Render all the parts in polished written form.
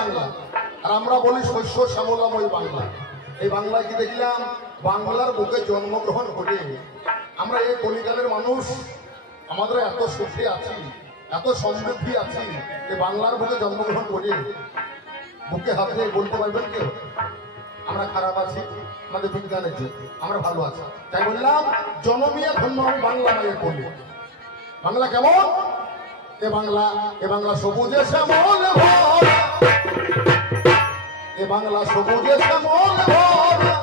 বাংলা, আর আমরা বলি শস্য শ্যামলাময় বাংলা। এই বাংলায় কি দেখলাম, বাংলার বুকে জন্মগ্রহণ করে আমরা এই কলিকালের মানুষ, আমাদের এত সুখী আছি, এত সমৃদ্ধি আছি। এই বাংলার বুকে জন্মগ্রহণ করে বুকে হাত দিয়ে বলতে পারবেন কেউ আমরা খারাপ আছি? আমাদের বিজ্ঞানের জন্য আমরা ভালো আছি। তাই বললাম জনমিয়া ধন্য আমি বাংলা মায়ের বলি। বাংলা কেমন? এ বাংলা সবুজে শ্যামল ভরা, এ বাংলা সবুজে শ্যামল ভরা,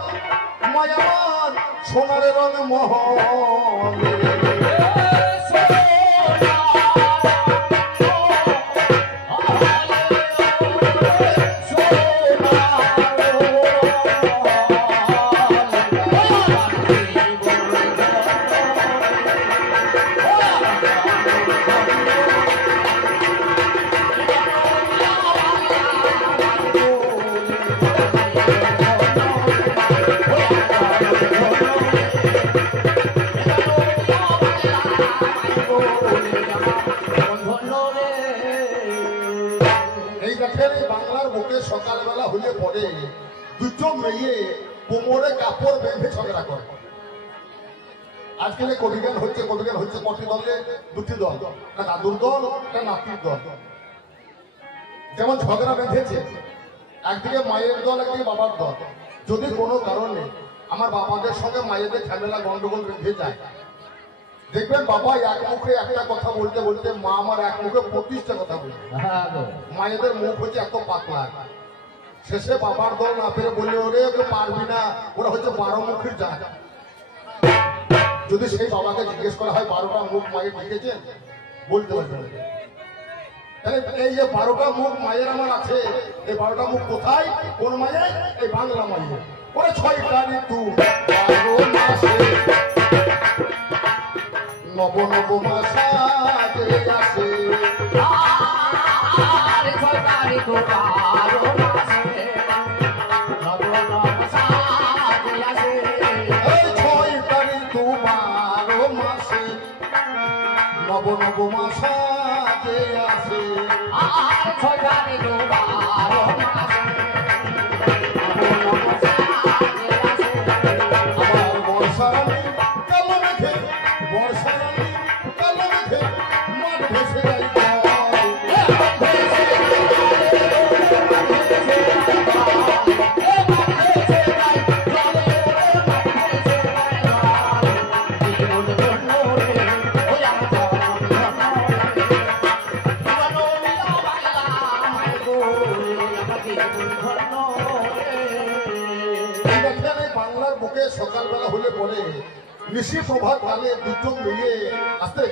মায়ার সোনার রং মোহন। সকালবেলা হলে পরে দুজন মেয়ে কোমরে কাপড় বেঁধে ঝগড়া করে। আজকাল কবিগান হচ্ছে কটি দলে দুটি দল, একটা দাদুর দল, একটা নাতির দল। যেমন ঝগড়া বেঁধেছে, একদিকে মায়ের দল, একদিকে বাবার দল। যদি কোনো কারণে আমার বাবাদের সঙ্গে মায়েদের ঝামেলা গন্ডগোল বেঁধে যায়, দেখবেন বাবা এক মুখে একটা কথা বলতে বলতে মা আমার এক মুখে 25টা কথা বলবে। মায়েদের মুখ হচ্ছে এত পাতলা, শেষে বাবার দল না পেরে বললে ওরে ওকে পারবি না, ওরা হচ্ছে 12 মুখের জাত। যদি সেই বাবাকে জিজ্ঞেস করা হয় 12টা মুখ মায়ের দেখেছেন, বলতে পারবেন। তাহলে এই যে 12টা মুখ মায়ের আমার আছে, এই 12টা মুখ কোথায়, কোন মায়ের? এই বাংলা মায়ের। ওরে 6টা ঋতু 12 মাসে নব নব মাসে আসে, আরে 6টা ঋতু 12 মাসে নব নব সাজে আসে, এই 6টা ঋতু 12 মাসে নব নব মাসে আসে, আর 6টা ঋতু 12 মাসে নব নব সাজে আসে। আমার বর্ষারানী কালো মেঘে, বর্ষারানী কালো মেঘে মাঠ ভেসে যায়, সকালবেলা হলে পরে নিশি প্রভাত কালে দুটো মেয়ে আসতে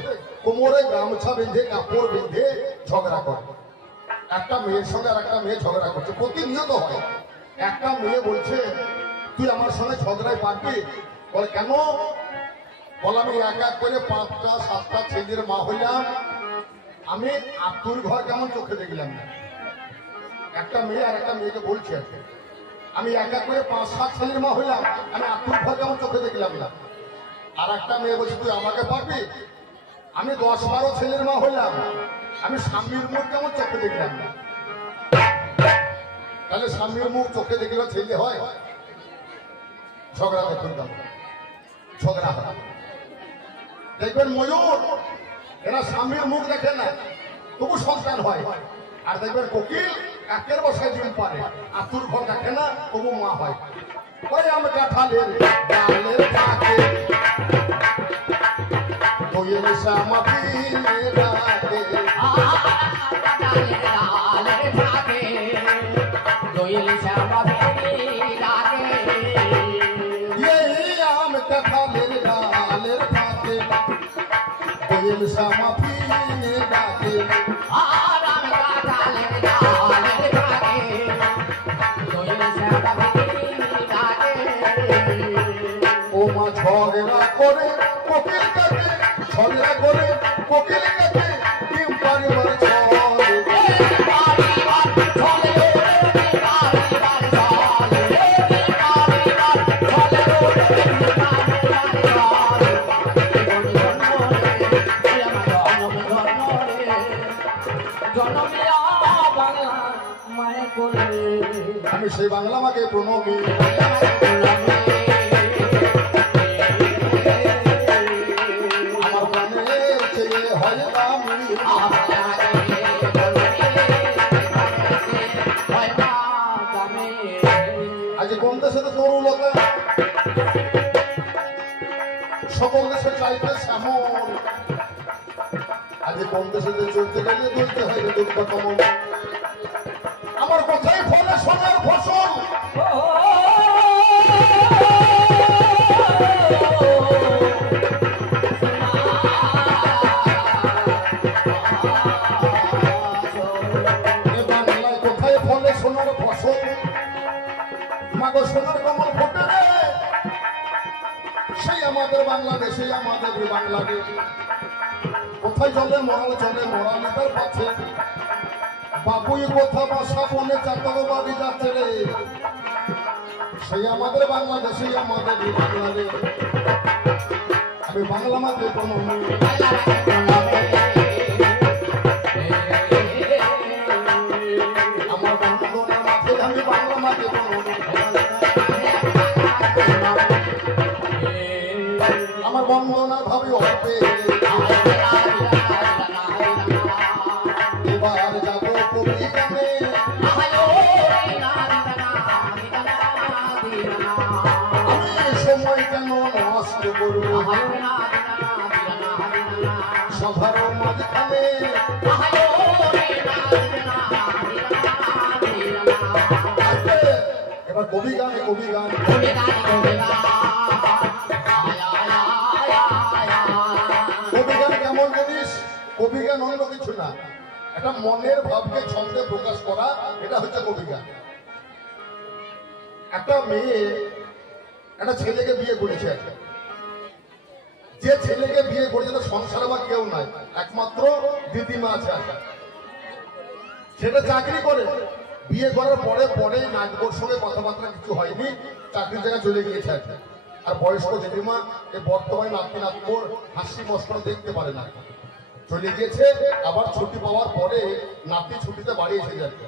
কোমরে গামছা বেঁধে কাপড় বেঁধে ঝগড়া করে। একটা মেয়ের সঙ্গে আর একটা মেয়ে ঝগড়া করছে, প্রতিনিয়ত হয়। একটা মেয়ে বলছে তুই আমার সঙ্গে ঝগড়ায় পারবি? বলে কেন? বল আমি এক এক করে 5টা 7টা ছেলের মা হইলাম, আমি আব্দুল ঘর কেমন চোখে দেখলাম না। একটা মেয়ে আর একটা মেয়েকে বলছে আমি এক এক করে 5-7 ছেলের মা হইলাম, আমি আব্দুল ঘর কেমন চোখে দেখলাম না। আর একটা মেয়ে বলছে তুই আমাকে পারবি? আমি 10-12 ছেলের মা হইলাম, আমি স্বামীর মুখ কেমন চোখে দেখলাম না। তাহলে স্বামীর মুখ চোখে দেখলে ছেলে হয়? ঝগড়া দেখুন, ঝগড়া হয়। দেখবেন ময়ূর এরা স্বামীর মুখ দেখে না, তবু সন্তান হয়। আর দেখবেন কোকিল একের বসায় ডিম পারে, আতুর ঘর দেখে না, তবু মা হয়। ওই আমি কাঁঠালের ডালের পাকে দইয়ের শ্যামা দিনে রাতে, কাঁঠালের ডালের পাকে দইয়ের শ্যামা দিনে রাতে, এই আম কাঁঠালের ডালের পাকে দইয়ের শ্যামা দিনে রাতে, আর আম কাঁঠালের ডালের পাকে দইয়ের শ্যামা দিনে রাতে। ও মা ঝগড়া করে কোকিল কাকে, ঝগড়া করে কোকিল কাকে ডিম পারিবার চলে, পারিবার চলে পারিবার চলে, পারিবার চলে জনমিয়া বাংলা মায়ের আমি সেই বাংলা মাকে প্রণমী। আমার প্রাণের চেয়ে হয় দামি। আজ কোন দেশে তরুলতা, সকল দেশে চাইতে শ্যামল। আজ কোন দেশে চলতে গেলে বলতে হয় দুর্গা কমল। আমার কোথায় ফলে সোনার ফসল, বাংলায় কোথায় ফলে সোনার ফসল। মাগো সোনার কমল ফোটে রে, সেই আমাদের বাংলাদেশ, সেই আমাদের বাংলাদেশ। কোথায় চলে মরাল, চলে মরালিটার পাচ্ছে। বাবুই কথা বাসা বনে চাতকবাদী যাচ্ছে রে, সেই আমাদের বাংলাদেশ, সেই আমাদের বাংলাদেশ। আমি বাংলা মাকে প্রণমী। আমার বন্ধনার মাঝে আমি বাংলা মাকে প্রণমী। আমার বন্ধনার ভাবি অল্পে এবার যাবো কবি গানে। আমি সময় কেন নষ্ট করবো সভার মাঝখানে। এবার কবি গানে, কবি গান। কবি গান কেমন জিনিস? কবি গান অন্য কিছু না, একটা মনের ভাবকে ছন্দে প্রকাশ করা, এটা হচ্ছে কবি গান। একটা মেয়ে একটা ছেলেকে বিয়ে করেছে, যে ছেলেকে বিয়ে করেছে তার সংসারে বা কেউ নাই, একমাত্র দিদিমা আছে। সেটা চাকরি করে, বিয়ে করার পরে পরে নাচবোর সঙ্গে কথাবার্তা কিছু হয়নি, চাকরির জায়গায় চলে গিয়েছে। আর বয়স্ক দিদিমা এই বর্তমানে নাতি নাতবোর হাসি মস্করা দেখতে পারে না, চলে গিয়েছে। আবার ছুটি পাওয়ার পরে নাতি ছুটিতে বাড়ি এসে যাচ্ছে।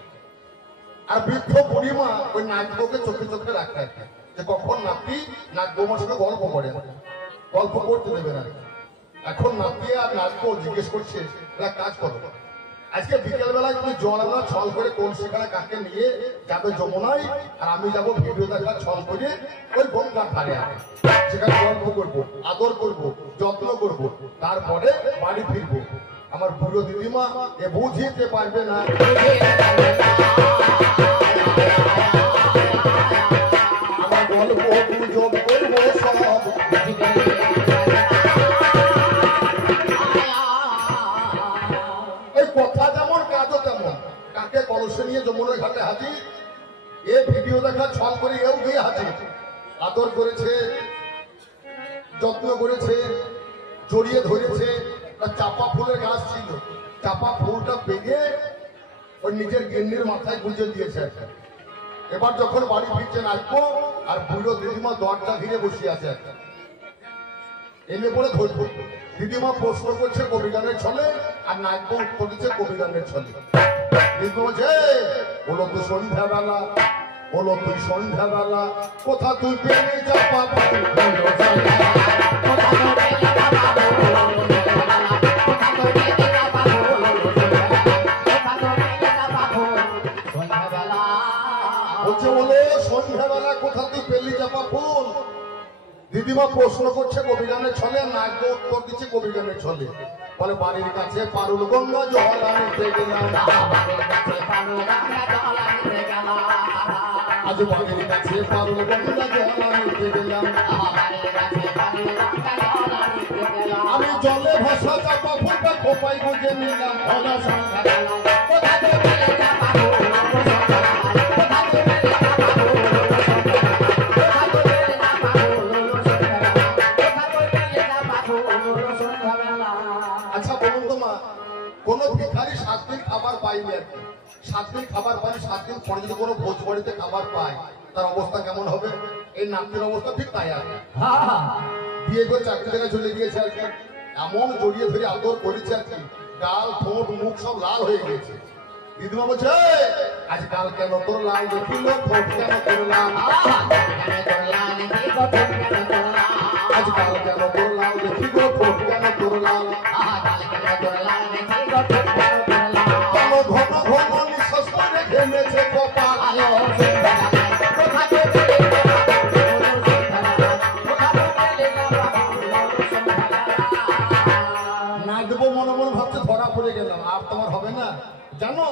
আর বৃদ্ধ বুড়িমা ওই নাচবোকে চোখে চোখে রাখতে যে কখন নাতি নাচবোমার সঙ্গে গল্প করে, গল্প করতে দেবে না। এখন নাতি আর নাচবো জিজ্ঞেস করছে এরা কাজ করো, আজকে বিকেল বেলায় তুমি জল আনা ছল করে কোন সেখানে কাকে নিয়ে যাবে যমুনায়, আর আমি যাবো ভিডিও দেখা ছল করে ওই গঙ্গার ধারে আনে, সেখানে গল্প করবো, আদর করব, যত্ন করব, তারপরে বাড়ি ফিরবো। আমার বুড়ো দিদিমা এ বুঝিতে পারবে না। আমার গল্প গুজব করবো সব, এই কথা যেমন কাজও তেমন। কাকে কলসে নিয়ে যমুনার ঘাটে হাজির, এ ভিডিও দেখা ছল করে এও গিয়ে হাজির। আদর করেছে, যত্ন করেছে, জড়িয়ে ধরেছে। চাপা ফুলের গাছ ছিল, চাপা ফুলটা পেগে ওই নিজের গিন্নির মাথায় গুঁজে দিয়েছে। এবার যখন বাড়ি ফিরছে নাচবো, আর বুড়ো দিদিমা দরজা ঘিরে বসে আছে। এনে পরে ধরবো, দিদিমা প্রশ্ন করছে কবি গানের ছলে, আর নাচবো উত্তর দিচ্ছে কবি গানের ছলে। কিন্তু বলছে বলো তো সন্ধ্যাবেলা, বলো তুই সন্ধ্যাবেলা কোথা তুই পেলে চাপা বলছে, বলো সন্ধ্যাবেলা কোথা তুই পেলি চাপা ফুল। দিদিমা প্রশ্ন করছে কবি গানের ছলে, আর নাচবো উত্তর দিচ্ছে কবি গানের ছলে। বলে বাড়ির কাছে পারুল গঙ্গা জল আনতে গেলাম, আজ বাড়ির কাছে পারুল গঙ্গা জল আনতে গেলাম। আমি জলে ভাষা চাপা ফুলটা খোপাই গুঁজে নিলাম। আচ্ছা বলুন তো মা, কোন ভিখারি 7 দিন খাবার পাইনি, আর কি 7 দিন খাবার পাই, 7 দিন পরে যদি কোনো ভোজ বাড়িতে খাবার পায় তার অবস্থা কেমন হবে? এই নাতির অবস্থা ঠিক তাই আছে। বিয়ে করে চাকরি জায়গায় চলে গিয়েছে, আর কি এমন জড়িয়ে ধরে আদর করেছে, আর কি গাল ঠোঁট মুখ সব লাল হয়ে গিয়েছে। দিদিমা বলছে আজকাল কেন তোর লাল দেখিল ঠোঁট কেন তোর লাল, আজকাল কেন তোর লাল দেখিল ঠোঁট কেন তোর লাল, কেন ঘন ঘন নিঃশ্বাস করে ঘেমেছে কপাল, না দেবো মনে মনে ভাবছে ধরা পড়ে গেলাম, আর তোমার হবে না জানো।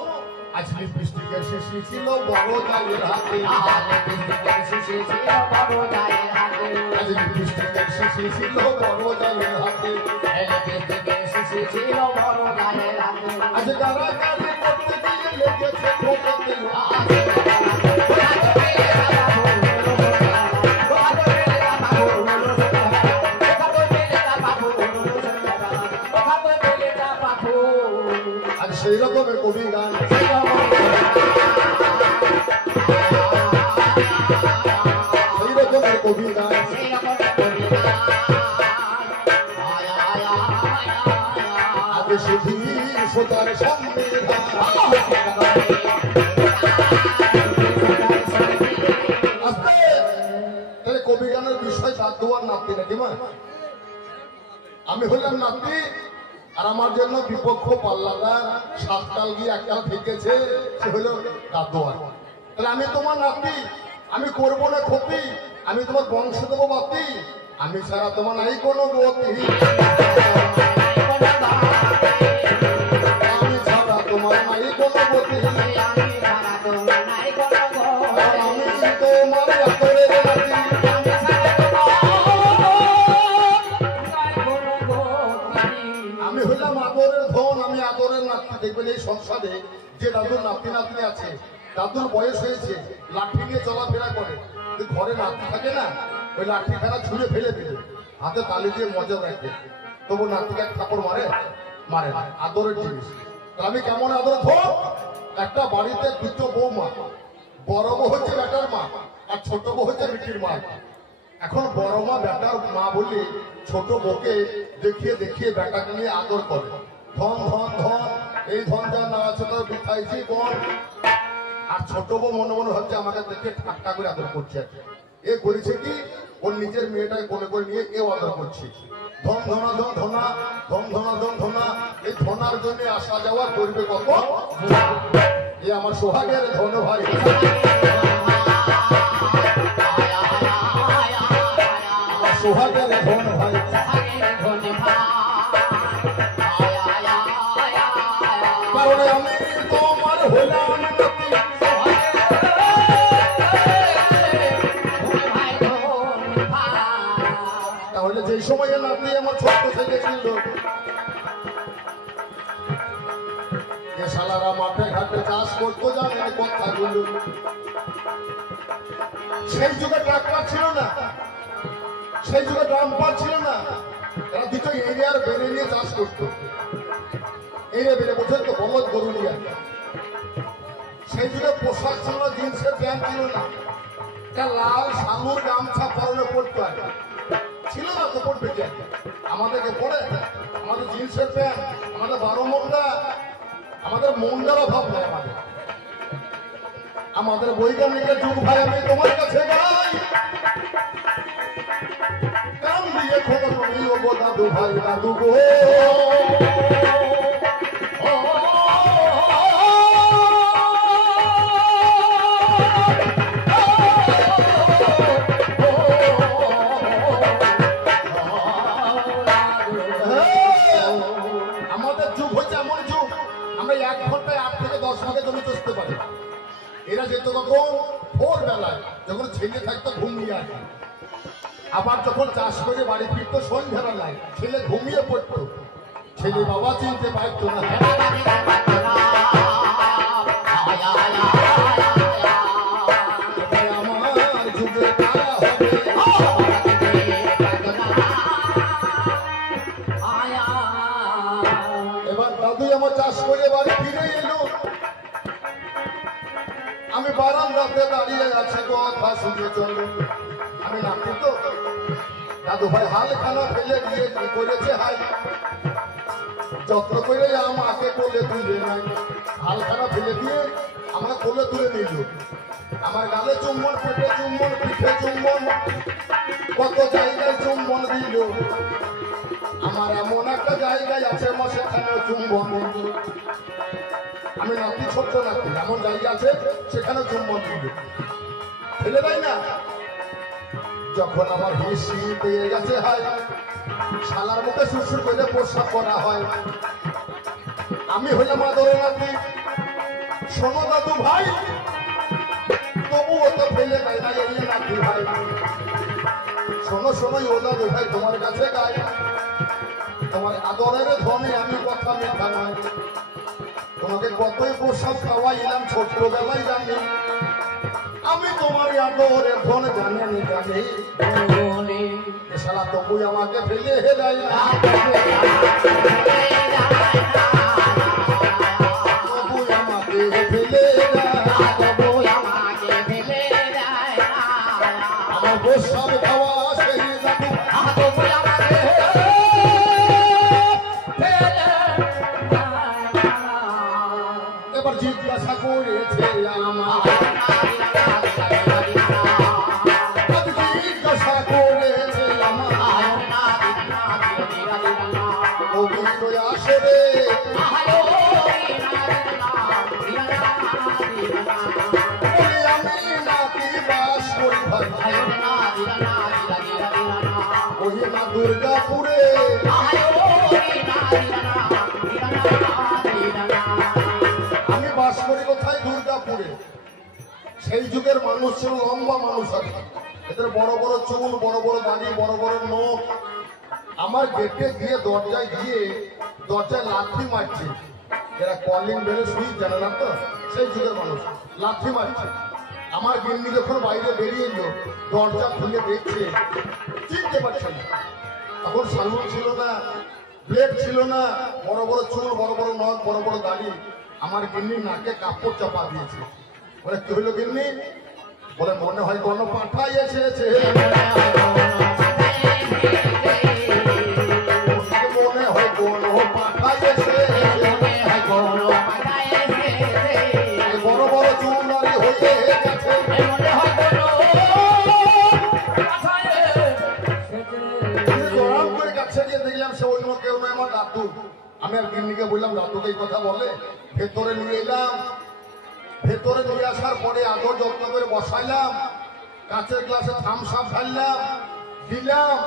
আজ লিপস্টিকের শিশি ছিল বড় জালের হাতে, আজ লিপস্টিকের শিশি ছিল বড় জালের হাতে, আজ কারাকারি করতে গিয়ে লেগেছে ঠোঁটে, আজ সেই রকমের কবি গান, সেই রকমের কবি গান, আগে শুধু সোতার সংবিধান, তাহলে কবি গানের বিষয় দাদু আর নাতি নাকি মা? আমি হলাম নাতি, আর আমার জন্য বিপক্ষ পাল্লাদার 7 কাল গিয়ে 1 কাল ফেঁকেছে, সে হলো দাদু। তাহলে আমি তোমার নাতি, আমি করবো না ক্ষতি, আমি তোমার বংশ দেবো বাতি, আমি ছাড়া তোমার নাই কোনো গতি, আমি ছাড়া তোমার নাই কোনো গতি, আমি তোমার আদরের নাতি, আমি হইলাম আদরের ধন, আমি আদরের নাতি। দেখবেন এই সংসারে যে দাদুর নাতি নাতনি আছে, দাদুর বয়স হয়েছে, লাঠি নিয়ে চলাফেরা করে, ঘরে নাতি থাকে না, ওই লাঠি খানা ছুঁড়ে ফেলে দিলে হাতে তালি দিয়ে মজা রাখবে, তবু নাতিকে এক থাপড় মারে মারে না, আদরের জিনিস। আমি কেমন আদর ধর, একটা বাড়িতে দুটো বৌমা, বড় বউ হচ্ছে বেটার মা আর ছোট বউ হচ্ছে বিটির মা। এখন বড় মা বেটার মা বলে ছোট বউকে দেখিয়ে দেখিয়ে বেটাকে নিয়ে আদর করে, ধন ধন ধন, এই ধন যা না আছে তোর বিঠাইছি বল। আর ছোট বউ মনে মনে হচ্ছে আমাকে দেখে ঠাট্টা করে আদর করছে, এ করেছে কি ওর নিজের মেয়েটাকে কোলে করে নিয়ে এও আদর করছে, ধন ধনা ধন ধনা, ধন ধনা ধন ধনা। এই ধনার জন্য আসা যাওয়া করবে কত, এ আমার সোহাগের ধন ভাই, সোহাগের ধন ভাই, কারণ আমি তোমার হইলাম নাতি, তাহলে যে সময়ে নাতি আমার ছোট্ট ছেলে ছিল, যে শালারা মাঠে ঘাটে চাষ করতো জানে কথাগুলো, সেই যুগে ট্রাক্টর ছিল না, সেই যুগে ডাম্পার ছিল না, এরা দুটো এরিয়ার বেড়ে নিয়ে চাষ করতো, এরিয়া বেড়ে বলছেন তো বলদ গরু নিয়ে। সেই যুগে পোশাক ছিল না, জিন্সের প্যান্ট ছিল না, একটা লাল শালুর গামছা পরনে পড়তো, ছিল না তো পড়বে কে, আমাদেরকে পড়ে, আমাদের জিন্সের প্যান্ট, আমাদের 12 মন্ডা, আমাদের মন্ডার অভাব নেই, আমাদের বৈজ্ঞানিকের যুগ ভাই। আমি তোমার কাছে গাই, কান দিয়ে খবর তুমি ও গো দাদু ভাই, দাদু গো আমাদের যুগ হচ্ছে এমন যুগ, আমরা 1 ঘন্টায় 8 থেকে 10 ভাগে জমি চষতে পারি। এরা যেত কখন ভোরবেলায়, যখন ছেলে থাকতো ঘুমিয়ে আসে, আবার যখন চাষ করে বাড়ি ফিরতো সন্ধ্যাবেলায়, ছেলে ঘুমিয়ে পড়তো, ছেলে বাবা চিনতে পারতো না। আমার যুগে তারা হবে, এবার দাদু আমার চাষ করে বাড়ি ফিরে এলো, আমি বারান্দাতে দাঁড়িয়ে আছি, কথা শুনে চলো। আমি নাকি তো দাদু ভাই হাল খানা ফেলে দিয়ে কি করেছে, হাই যত্ন করে আমাকে কোলে তুলে নাই, হালখানা ফেলে দিয়ে আমাকে কোলে তুলে নিল। আমার গালে চুম্বন, পেটে চুম্বন, পিঠে চুম্বন, কত জায়গায় চুম্বন দিল। আমার এমন একটা জায়গায় আছে মা, সেখানে চুম্বন। আমি নাতি, ছোট্ট নাতি, এমন জায়গা আছে সেখানে চুম্বন দিল। ফেলে দেয় না। যখন আমার বেশি পেয়ে গেছে হয়, শালার মুখে সুরসুর করে প্রস্রাব করা হয়। আমি হইলাম আদরের নাতি। শোনো দাদু ভাই, তবুও তো ফেলে দেয় না, এলে নাতি ভাই। শোনো শোনো ও দাদু ভাই, তোমার কাছে গাই, তোমার আদরের ধনে আমি কথা মিথ্যা নয়। তোমাকে কতই প্রসাদ খাওয়াইলাম ছোট্টবেলায় জানি, আমি তোমার আদরের ধন জানি জানি। শালা তবুই আমাকে ফেলে দেয় না, তবুই আমাকে ফেলে দেয়, আমার প্রসাদ খাওয়া সেই যাবো। এবার জিজ্ঞাসা করেছে আমার, জিজ্ঞাসা করেছে আমার, অভিনয় আসবে আমি নাতি বাস করি ভাই, ওই না দুর্গাপুরে। আমি বাস করি কোথায়? দুর্গাপুরে। সেই যুগের মানুষ ছিল লম্বা মানুষ, আছে এদের বড় বড় চুল, বড় বড় দাড়ি, বড় বড় নখ। আমার গেটে গিয়ে দরজায় গিয়ে দরজায় লাথি মারছে। এরা কলিং বেলে সুইচ জানে না তো, সেই যুগের মানুষ লাথি মারছে। আমার গিন্নি যখন বাইরে বেরিয়ে এলো, দরজা খুলে দেখছে, চিনতে পারছে না। তখন সালুন ছিল না, ব্লেড ছিল না, বড় বড় চুল, বড় বড় নখ, বড় বড় দাড়ি। আমার গিন্নি নাকে কাপড় চাপা দিয়েছে। বলে কি হইলো গিন্নি? বলে মনে হয় কোনো পাঠাই এসেছে, মনে হয় কোনো পাঠাই এসেছে। বড় বড় চুল দাড়ি হয়ে গেছে, গরম করে কাছে গিয়ে দেখলাম সে অন্য কেউ নয়, আমার দাদু। আমি আর গিন্নিকে বললাম, দাদুকে এই কথা বলে। ভেতরে নিয়ে এলাম, ভেতরে নিয়ে আসার পরে আদর যত্ন করে বসাইলাম, কাঁচের গ্লাসে থামস আপ ঢাললাম, দিলাম।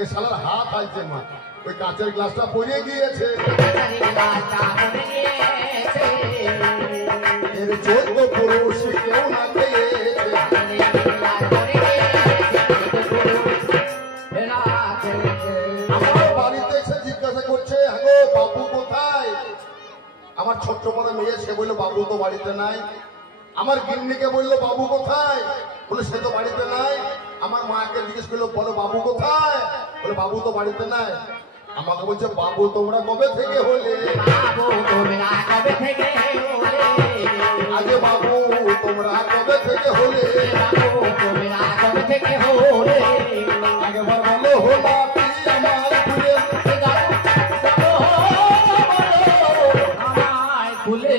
এ শালার হাত আইছে মা, ওই কাঁচের গ্লাসটা পড়ে গিয়েছে। এর 14 পুরুষ কেউ না খেয়েছে। আমার বাড়িতে এসে জিজ্ঞাসা করছে, হ্যাঁ বাবু কোথায়? আমার ছোট্ট বড় মেয়ে, সে বললো বাবু তো বাড়িতে নাই। আমার গিন্নিকে বললো বাবু কোথায়? বলে সে তো বাড়িতে নাই। আমার মাকে জিজ্ঞেস করলো, বলো বাবু কোথায়? বলে বাবু তো বাড়িতে নাই। আমাকে বলছে, বাবু তোমরা কবে থেকে হলে? আগে বাবু তোমরা কবে থেকে হলে? আগেবার বলো হলা আমার খুলে।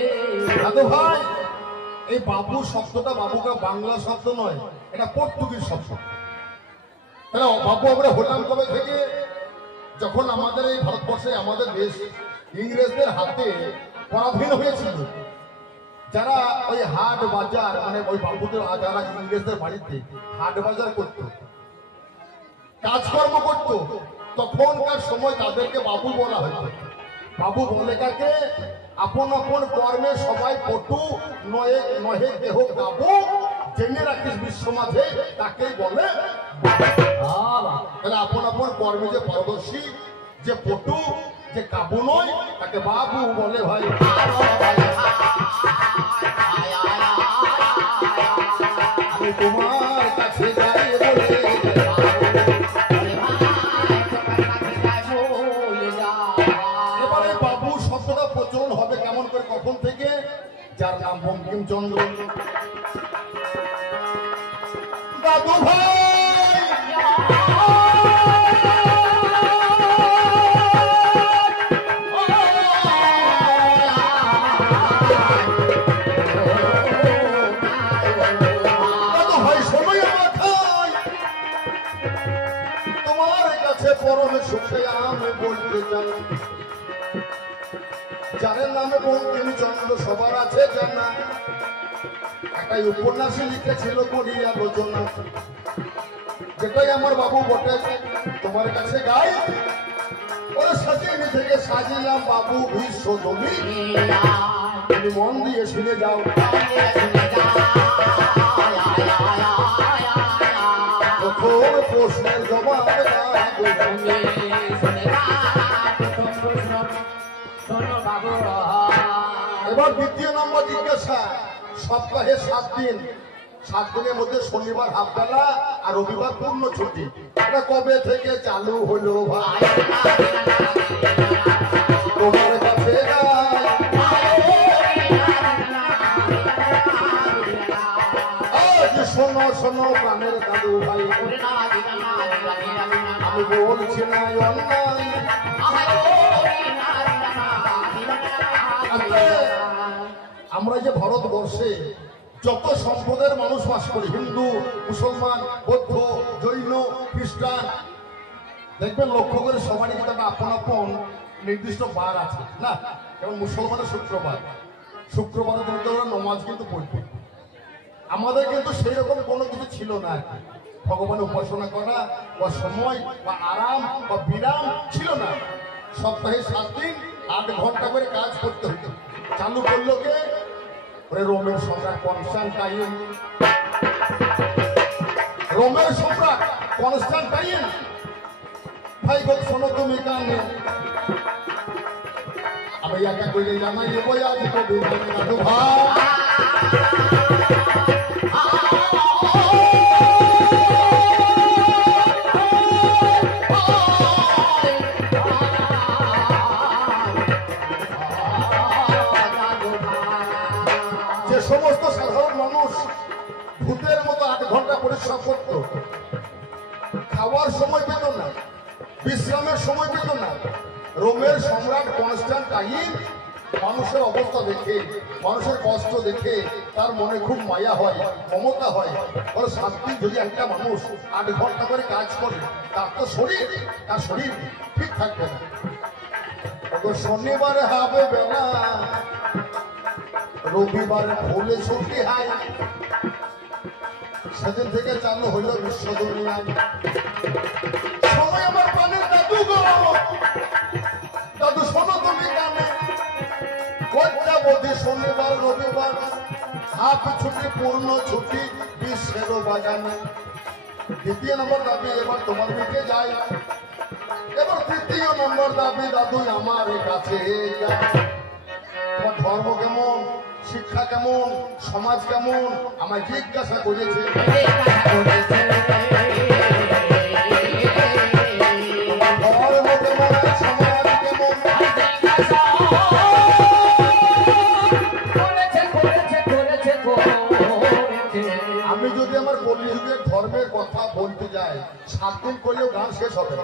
দাদু ভাই, এই বাবু শব্দটা বাবুকা বাংলা শব্দ নয়, এটা পর্তুগিজ শব্দ। তাহলে বাবু আমরা হলাম কবে থেকে? যখন আমাদের এই ভারতবর্ষে, আমাদের দেশ ইংরেজদের হাতে পরাধীন হয়েছিল, যারা ওই হাট বাজার, মানে ওই বাবুদের যারা ইংরেজদের বাড়িতে হাট বাজার করত, কাজকর্ম করত, তখনকার সময় তাদেরকে বাবু বলা হতো। বাবু বলে কাকে? আপন আপন কর্মে সবাই পটু, নহে নহে দেহ কাবু, জেনে রাখিস বিশ্ব মাঝে, তাকেই বলে। তাহলে আপন আপন কর্মে যে পারদর্শী, যে পটু, যে কাবু নয়, তাকে বাবু বলে ভাই। আমি তোমার কাছে যাই বলে, এবারে বাবু শব্দটা প্রচলন হবে কেমন করে, কখন থেকে? যার নাম বঙ্কিমচন্দ্র। দাদু ভাই, পরমে সুখে আমি বলতে চাই যারের নামে বঙ্কিমচন্দ্র সবার আছে জানা একটা উপন্যাসে লিখেছিল করি আলোচনা যেটাই আমার বাবু বটে তোমার কাছে গাই ওরা সাজিয়ে থেকে সাজিলাম বাবু বিশ্ব জমি তুমি মন দিয়ে শুনে যাও প্রথম প্রশ্নের জবাব এবার দ্বিতীয় নম্বর জিজ্ঞাসা সপ্তাহে 7 দিন 7 দিনের মধ্যে শনিবার হাফবেলা আর রবিবার পূর্ণ ছুটি এটা কবে থেকে চালু হলো ভাই তোমার কাছে শোনো শোনো প্রাণের দাদু ভাই আমি বলছি না অন্যায় আমরা যে ভারতবর্ষে যত সম্প্রদায়ের মানুষ বাস করি হিন্দু মুসলমান বৌদ্ধ জৈন খ্রিস্টান দেখবেন লক্ষ্য করে সবারই কিন্তু একটা আপন আপন নির্দিষ্ট বার আছে না যেমন মুসলমানের শুক্রবারের দিন তো নমাজ কিন্তু পড়বে আমাদের কিন্তু সেই রকম কোনো কিছু ছিল না ভগবানের উপাসনা করা বা সময় বা আরাম বা বিরাম ছিল না সপ্তাহে 7 দিন 8 ঘন্টা করে কাজ করতে হতো চালু করলো কে রোমের সম্রাট কনস্টান্টাইন ভাই গো শোনো তুমি কানে আমি একা করে জানাই দেবো আজ কবি দাদু ভাই সমস্ত সাধারণ মানুষ ভূতের মতো 8 ঘন্টা পরিশ্রম করত খাওয়ার সময় পেত না বিশ্রামের সময় পেত না রোমের সম্রাট কনস্টান্টাইন মানুষের অবস্থা দেখে মানুষের কষ্ট দেখে তার মনে খুব মায়া হয় মমতা হয় বলে 7 দিন যদি একটা মানুষ 8 ঘন্টা করে কাজ করে তার শরীর ঠিক থাকবে না শনিবারে হবে বেলা রবিবারে ফুলে ছুটি হয় সেদিন থেকে চালু হইল বিশ্ব দুনিয়া সময় আমার প্রাণের দাদু গো দাদু শোনো তুমি কানে কোনটা বোধে শনিবার রবিবার হাফ ছুটি পূর্ণ ছুটি বিশ্বের বাগানে দ্বিতীয় নম্বর দাবি এবার তোমার দিকে যায় এবার তৃতীয় নম্বর দাবি দাদু আমার কাছে তোমার ধর্ম কেমন শিক্ষা কেমন সমাজ কেমন আমায় জিজ্ঞাসা করেছে আমি যদি আমার কলিযুগের ধর্মের কথা বলতে যাই 7 দিন করলেও গান শেষ হবে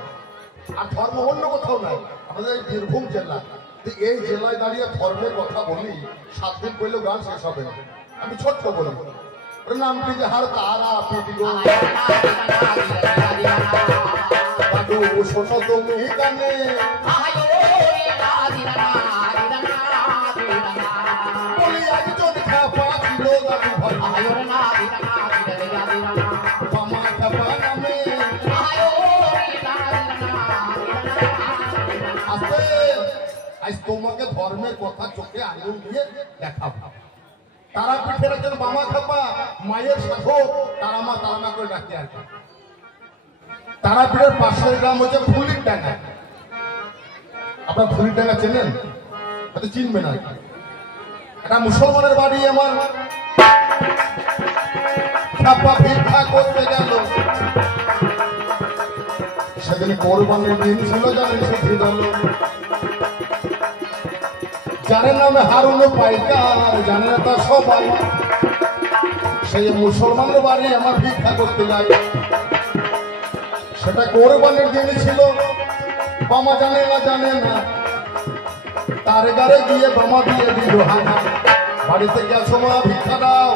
আর ধর্ম অন্য কোথাও নাই আমাদের এই বীরভূম জেলা এই জেলায় দাঁড়িয়ে ধর্মের কথা বলি 7 দিন করলেও গান শেষ হবে আমি ছোট্ট বলি নামটি যে হার তারা দাদু শোনো তুমি গানে একজন খাপা ছিল দাদু ভাই মামা খাপা নামে আজ তোমাকে ধর্মের কথা চোখে আঙুল দিয়ে দেখাবো তারাপীঠের একজন মামা খাপা মায়ের সাধক তারামা করে ডাকি আর কি তারাপীঠের পাশের গ্রাম হচ্ছে ফুলির ডাঙ্গা আপনার ফুলির ডাঙ্গা চেনেন হয়তো চিনবেন আর কি একটা মুসলমানের বাড়ি আমার খাপা ভিক্ষা করতে গেল সেদিন কোরবানির দিন ছিল জানেন সে দল জানে নামে হারুন পাইকার জানে না তার সবাই সেই মুসলমানের বাড়ি আমার ভিক্ষা করতে যায় সেটা কোরবানির দিন ছিল বামা জানে না তার গারে গিয়ে বামা দিয়ে দিল হানা বাড়িতে গেছো মা ভিক্ষা দাও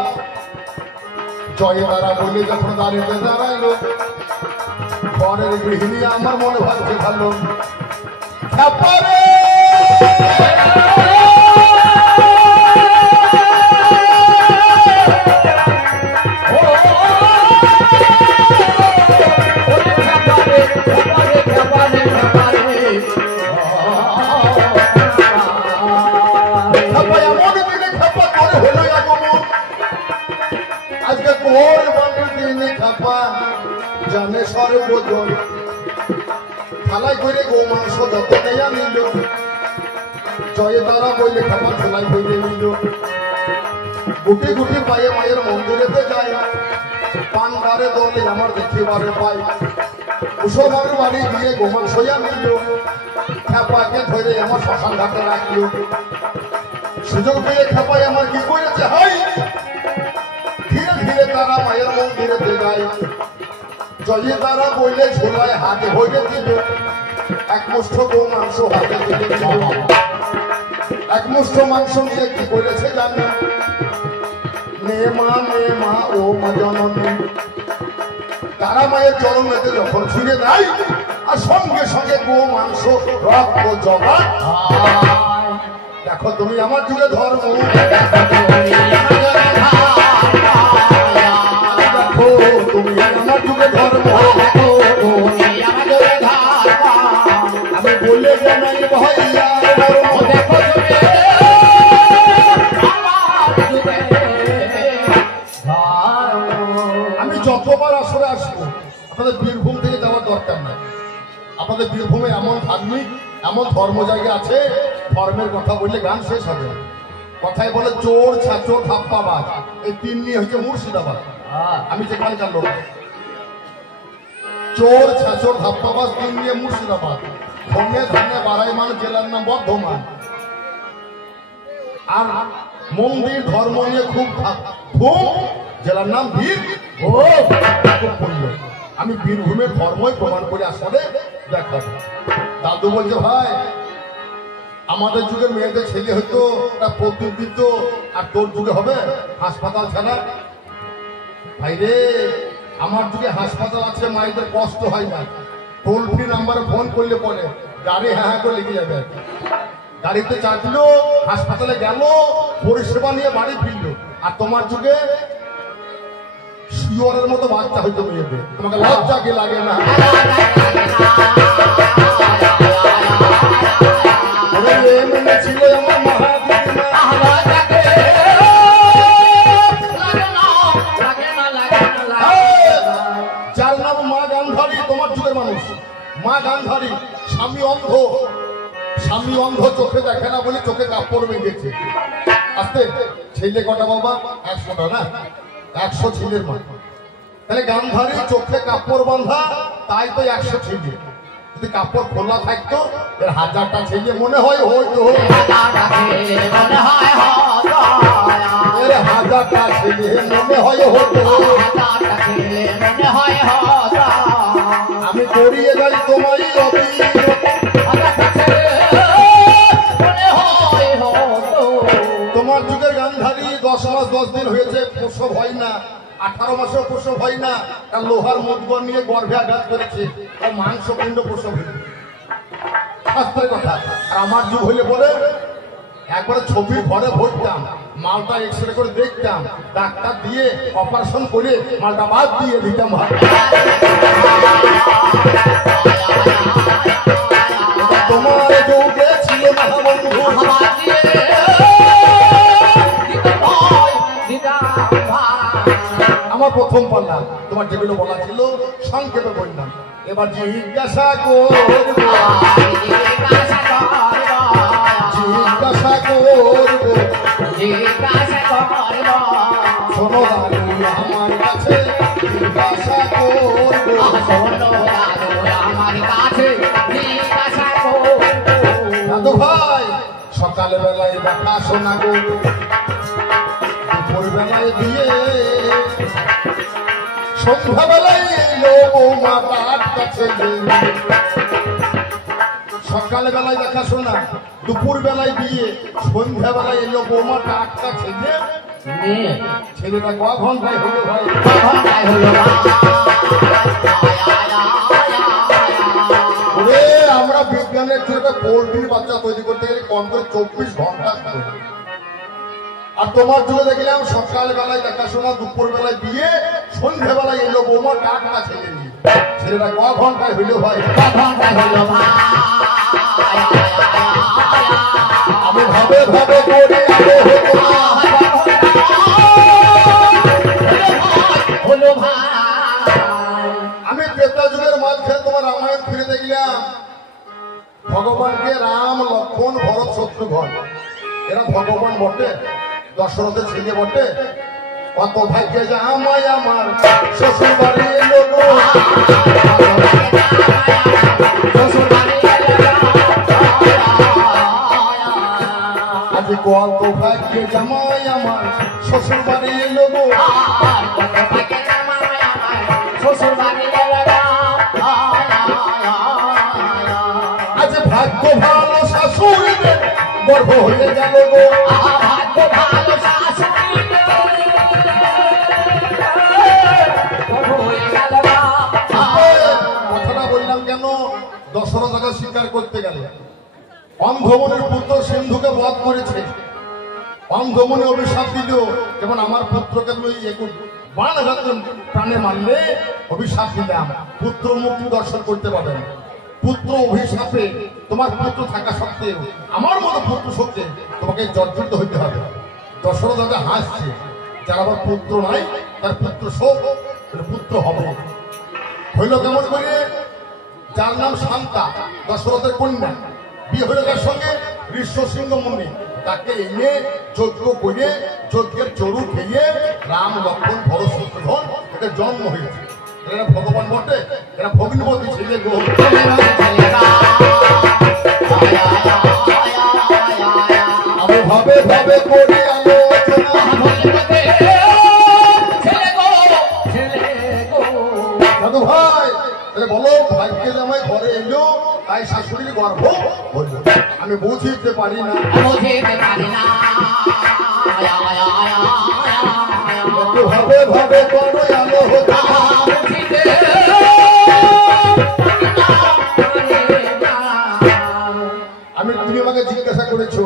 জয় তারা বলে যখন দাঁড়িয়ে দাঁড়াইলো ঘরের গৃহিণী আমার মনে ভাবছে ভালো খ্যাপারে আজকে কোন বানের দিনে খাপা জানে সর্বজন থালাই করে গো মাংস যত নেয়া নিল জয়ে তারা বইলে খাপা থালাই বইলে নিল গুটি গুটি পায়ে মায়ের মন্দিরেতে যায় পান্ডারে দলে আমার দেখিবারে পাই মুসলমানের বাড়ি গিয়ে গো মাংস নিল খাপাকে ধরে আমার শ্মশান ঘাটে রাখলো সুযোগ পেয়ে খাপাই আমার কি করেছে হাই ধীরে ধীরে তারা মায়ের মন্দিরেতে যায় জয়ে তারা বইলে ঝোলায় হাতে হইলে দিল এক মুষ্ঠ গো মাংস হাতে তুলে দিল এক মুষ্ঠ মাংস নিয়ে কি করেছে জানো নে মা ও মা জননী তারা মায়ের চরণেতে যখন ছুঁড়ে দেয় আর সঙ্গে সঙ্গে গো মাংস রক্ত জমা দেখো তুমি আমার যুগে ধর্ম তুমি আমার যুগে ধর্ম আমি বলে জানাই ভাইয়া আমি যতবার আসরে আসবো আপনাদের বীরভূম থেকে যাওয়ার দরকার নাই আপনাদের বীরভূমে এমন ধার্মিক এমন ধর্ম জায়গা আছে ধর্মের কথা বললে গান শেষ হবে কথায় বলে চোর ছাচোর ধাপ্পাবাজ এই তিন নিয়ে হচ্ছে মুর্শিদাবাদ আমি যেখানকার লোক চোর ছাচোর ধাপ্পাবাজ তিন নিয়ে মুর্শিদাবাদ ধনে ধনে বারাইমান জেলার নাম বর্ধমান আর মন্দির ধর্ম নিয়ে খুব ধুম জেলার নাম বীর আমি বীরভূমের ধর্মই প্রমাণ করে আসলে দেখা দাদু বলছে ভাই আমাদের যুগে মেয়েদের ছেলে হয়তো প্রদ্যুৎ দিত আর তোর যুগে হবে হাসপাতাল ছাড়া ভাই রে আমার যুগে হাসপাতাল আছে মায়েদের কষ্ট হয় না টোল ফ্রি নাম্বারে ফোন করলে পরে গাড়ি হ্যাঁ করে লেগে যাবে গাড়িতে চাটলো হাসপাতালে গেল পরিষেবা নিয়ে বাড়ি ফিরলো আর তোমার যুগে শিওরের মতো বাচ্চা হয়তো মেয়েদের তোমাকে লজ্জা কি লাগে না ছিল আমার যার নাম মা গান্ধারী তোমার যুগের মানুষ মা গান্ধারী স্বামী অন্ধ চোখে দেখে না বলে চোখে কাপড় বেঁধেছে আস্তে ছেলে কটা বাবা 100টা না 100 ছেলের মা তাহলে গান্ধারী চোখে কাপড় বাঁধা তাই তো 100 ছেলে যদি কাপড় খোলা থাকতো এর 1000টা ছেলে মনে হয় হইতো 1000টা ছেলে মনে হয় হতো আমি করিয়ে যাই তোমারই তোমার যুগের গান্ধারী 10 মাস 10 দিন হয়েছে প্রসব হয় না 18 মাসেও প্রসব হয় না তার লোহার মুদ্গর নিয়ে গর্ভে আঘাত করেছে আর মাংস পিণ্ড প্রসব হয়েছে শাস্ত্রের কথা আর আমার যুগ হইলে বলে একবারে ছবির ঘরে ভরতাম মালটা এক্সরে করে দেখতাম ডাক্তার দিয়ে অপারেশন করে মালটা বাদ দিয়ে দিতাম তোমার যুগে ছিল না বন্ধু আমার প্রথম পাল্লা তোমার যেগুলো বলা ছিল সংক্ষেপে বললাম এবার জিজ্ঞাসা শোনো আমার কাছে দাদু ভাই সকাল বেলায় দেখা শোনা গো দুপুর বেলায় দিয়ে সন্ধ্যা বেলায় এলো বৌমা তার কাছে সকাল বেলায় দেখা শোনা দুপুর বেলায় দিয়ে সন্ধ্যা বেলায় এলো বৌমা টাটকা ছেলে ছেলেটা ক ঘন্টায় হলো ভাই বিজ্ঞানের একটা পোল্ট্রির বাচ্চা তৈরি করতে গেলে কম করে 24 ঘন্টা লাগে। আর তোমার যুগে দেখলাম সকালবেলায় দেখাশোনা, দুপুর বেলায় বিয়ে, সন্ধ্যেবেলায় এলো বৌমা টাকা ছেলে নিয়ে। ছেলেটা ক ঘন্টায় হইলো ভাই? আমি ভাবে ভাবে করি আমি ত্রেতা যুগের মাঝখানে তোমার রামায়ণ ফিরে দেখলাম ভগবানকে রাম, লক্ষ্মণ, ভরত, শত্রুঘ্ন এরা ভগবান বটে, দশরথের ছেলে বটে। কত ভাগ্যে যে আমায় আমার শ্বশুর বাড়ি এলো গো, আজ কত ভাগ্যে জামাই আমার শ্বশুর বাড়ি এলো গো। আজ ভাগ্য ভালো শাশুড়িদের গর্ভ হয়ে গেল গো, ভাগ্য ভালো কথাটা বললাম কেন? দশরথ রাজা স্বীকার করতে গেল অন্ধমনের পুত্র সিন্ধুকে বধ করেছে। অন্ধমনে অভিশাপ দিল, যেমন আমার পুত্রকে তুমি বাণ প্রাণে মারলে অভিশাপ দিলাম, পুত্র মুক্তি দর্শন করতে পারবে না। পুত্র অভিশাপে তোমার পুত্র থাকা সত্ত্বেও আমার মতো পুত্র সত্যি তোমাকে জর্জরিত হইতে হবে। দশরথ রাজা হাসছে, যার আবার পুত্র নাই তার পুত্র শোক, পুত্র হবে। হইল কেমন করে? যার নাম শান্তা, দশরথের কন্যা, বিয়ে হইল তার সঙ্গে ঋষ্যশৃঙ্গ মুনি। তাকে এনে যজ্ঞ করে যজ্ঞের চরু খেয়ে রাম, লক্ষ্মণ, ভরত, শত্রুঘ্ন এদের জন্ম হয়েছে। এরা ভগবান বটে, এরা ভগ্নবতী ছেলে গো। আমি ভাবে ভাবে করি আলোচনা, দাদু ভাই বলো ভাগ্যে জামাই ঘরে এলো তাই শাশুড়ির গর্ভ হইল। আমি বুঝিতে পারি না, ভাবে ভাবে করো আলো হতো। আমি তুমি আমাকে জিজ্ঞাসা করেছো